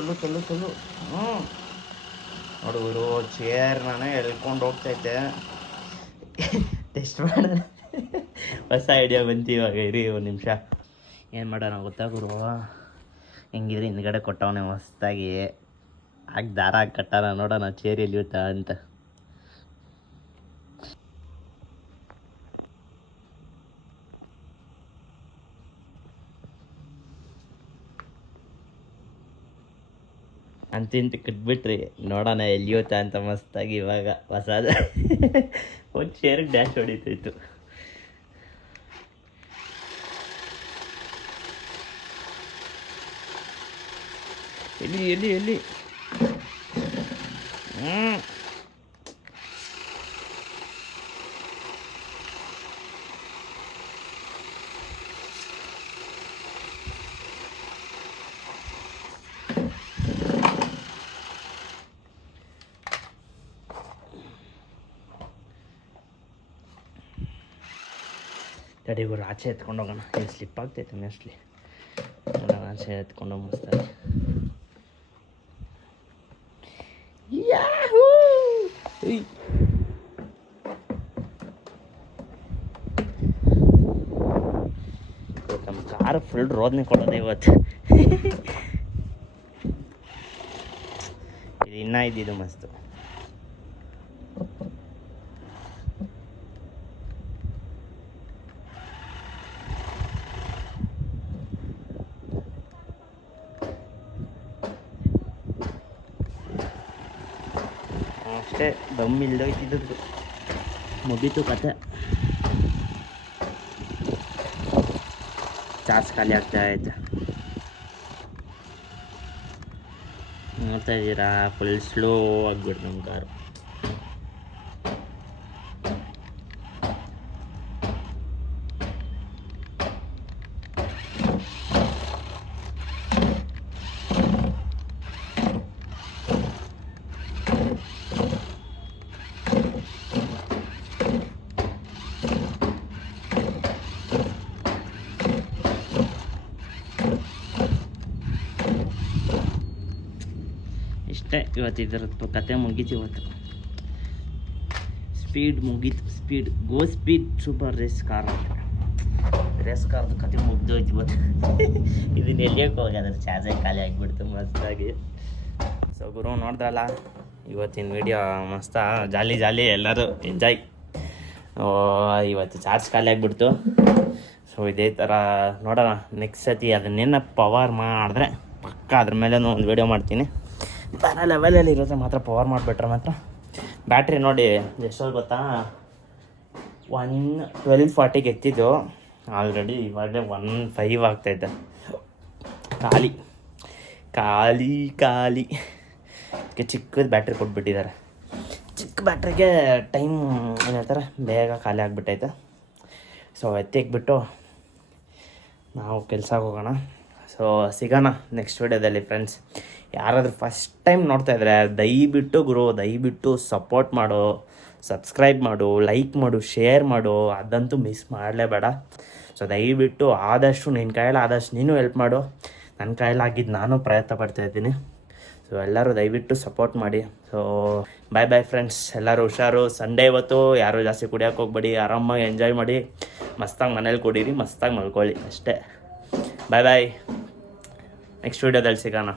ತೊಲ್ಲು. ನೋಡು ಚೇರ್ ನಾನೇ ಎಳ್ಕೊಂಡು ಹೋಗ್ತೈತೆ. ಟೆಸ್ಟ್ ಮಾಡೋಣ, ಹೊಸ ಐಡಿಯಾ ಬಂತು ಇವಾಗ. ಇರಿ ಒಂದು ನಿಮಿಷ, ಏನು ಮಾಡೋಣ ಗೊತ್ತಾ ಗುರು, ಹೆಂಗಿದ್ರೆ ಹಿಂದ್ಗಡೆ ಕೊಟ್ಟವನೇ ಹೊಸ್ದಾಗಿ, ಹಾಕಿ ದಾರ ಹಾಕಿ ಕಟ್ಟಾನ. ನೋಡೋಣ ಚೇರ್ ಎಲ್ಲಿಯುತ್ತಾ ಅಂತ. ಅಂತಿಂತ ಕಟ್ಬಿಟ್ರಿ, ನೋಡೋಣ ಎಲ್ಲಿಯುತ್ತಾ ಅಂತ ಮಸ್ತಾಗಿ. ಇವಾಗ ಹೊಸದ ಒಂದು ಚೇರಿಗೆ ಡ್ಯಾಶ್ ಹೊಡಿತೈತು. ಎಲ್ಲಿ ತಡಿ ಇವರು ಆಚೆ ಎತ್ಕೊಂಡು ಹೋಗೋಣ. ಇಲ್ಲಿ ಸ್ಲಿಪ್ ಆಗ್ತೈತೆ ಮೋಸ್ಟ್ಲಿ. ಆಚೆ ಎತ್ಕೊಂಡು ಮಸ್ತಾಗಿ. ನಮ್ಮ ಕಾರ್ ಫುಲ್ ರೋದನೆ ಕೊಡೋದು ಇವತ್ತು. ಇದು ಇನ್ನೂ ಇದ್ದಿದ್ದು ಮಸ್ತು. ಅಷ್ಟೇ, ದಮ್ ಇಲ್ದೋಯ್ತಿದ್ದು, ಮುಗೀತು ಕತೆ. ಚಾರ್ಜ್ ಖಾಲಿ ಆಗ್ತಾ ಐತೆ. ನೋಡ್ತಾ ಇದ್ದೀರಾ, ಫುಲ್ ಸ್ಲೋ ಆಗಿಬಿಡ್ತು ನಮ್ಮ ಕಾರು. ಇಷ್ಟೇ ಇವತ್ತು ಇದರದ್ದು ಕತೆ ಮುಗೀತು. ಇವತ್ತು ಸ್ಪೀಡ್ ಮುಗೀತು. ಗೋ ಸ್ಪೀಡ್ ಸೂಪರ್ ರೇಸ್ ಕಾರ್ದು ಕತೆ ಮುಗ್ದೋಯ್ತು ಇವತ್ತು. ಇದನ್ನ ಎಲ್ಲಿಯಕ್ಕೆ ಹೋಗೋದ್ರ, ಚಾರ್ಜೇ ಖಾಲಿ ಆಗಿಬಿಡ್ತು ಮಸ್ತಾಗಿ. ಸೊ ಗುರು ನೋಡಿದ್ರಲ್ಲ ಇವತ್ತಿನ ವಿಡಿಯೋ, ಮಸ್ತ ಜಾಲಿ ಎಲ್ಲರೂ ಎಂಜಾಯ್. ಇವತ್ತು ಚಾರ್ಜ್ ಖಾಲಿ ಆಗಿಬಿಡ್ತು. ಸೊ ಇದೇ ಥರ ನೋಡೋಣ ನೆಕ್ಸ್ಟ್ ಸತಿ ಅದನ್ನೇನು ಪವರ್ ಮಾಡಿದ್ರೆ ಪಕ್ಕ ಅದ್ರ ಮೇಲೆ ಒಂದು ವಿಡಿಯೋ ಮಾಡ್ತೀನಿ. ಬೇರೆ ಲೆವೆಲಲ್ಲಿ ಇರುತ್ತೆ ಮಾತ್ರ, ಪವರ್ ಮಾಡಿಬಿಟ್ರೆ ಮಾತ್ರ. ಬ್ಯಾಟ್ರಿ ನೋಡಿ ಎಷ್ಟೋ ಗೊತ್ತಾ, 1240 ಎತ್ತಿದ್ದು ಆಲ್ರೆಡಿ ಇವಾಗ 15 ಆಗ್ತೈತೆ. ಖಾಲಿ ಚಿಕ್ಕದು ಬ್ಯಾಟ್ರಿ ಕೊಟ್ಬಿಟ್ಟಿದ್ದಾರೆ. ಚಿಕ್ಕ ಬ್ಯಾಟ್ರಿಗೆ ಟೈಮ್ ಏನು ಹೇಳ್ತಾರೆ, ಬೇಗ ಖಾಲಿ ಆಗಿಬಿಟ್ಟೈತೆ. ಸೊ ಎತ್ತಿಕ್ಬಿಟ್ಟು ನಾವು ಕೆಲ್ಸಕ್ಕೆ ಹೋಗೋಣ. ಸೊ ಸಿಗೋಣ ನೆಕ್ಸ್ಟ್ ವಿಡಿಯೋದಲ್ಲಿ ಫ್ರೆಂಡ್ಸ್. ಯಾರಾದರೂ ಫಸ್ಟ್ ಟೈಮ್ ನೋಡ್ತಾಯಿದ್ರೆ ದಯವಿಟ್ಟು ಸಪೋರ್ಟ್ ಮಾಡು, ಸಬ್ಸ್ಕ್ರೈಬ್ ಮಾಡು, ಲೈಕ್ ಮಾಡು, ಶೇರ್ ಮಾಡು. ಅದಂತೂ ಮಿಸ್ ಮಾಡಲೇಬೇಡ. ಸೊ ದಯವಿಟ್ಟು ಆದಷ್ಟು ನಿನ್ನ ಕೈಯಲ್ಲಿ ಆದಷ್ಟು ನೀನು ಹೆಲ್ಪ್ ಮಾಡು. ನನ್ನ ಕೈಲಾಗಿದ್ದು ನಾನು ಪ್ರಯತ್ನ ಪಡ್ತಾಯಿದ್ದೀನಿ. ಸೊ ಎಲ್ಲರೂ ದಯವಿಟ್ಟು ಸಪೋರ್ಟ್ ಮಾಡಿ. ಸೊ ಬಾಯ್ ಫ್ರೆಂಡ್ಸ್, ಎಲ್ಲರೂ ಹುಷಾರು. ಸಂಡೇ ಇವತ್ತು ಯಾರೂ ಜಾಸ್ತಿ ಕುಡಿಯೋಕೆ ಹೋಗ್ಬೇಡಿ, ಆರಾಮಾಗಿ ಎಂಜಾಯ್ ಮಾಡಿ, ಮಸ್ತಾಗಿ ಮನೇಲಿ ಕುಡೀರಿ, ಮಸ್ತಾಗಿ ಮಲ್ಕೊಳ್ಳಿ ಅಷ್ಟೇ. ಬಾಯ್ ನೆಕ್ಸ್ಟ್ ವೀಡಿಯೋದಲ್ಲಿ ಸಿಗೋಣ.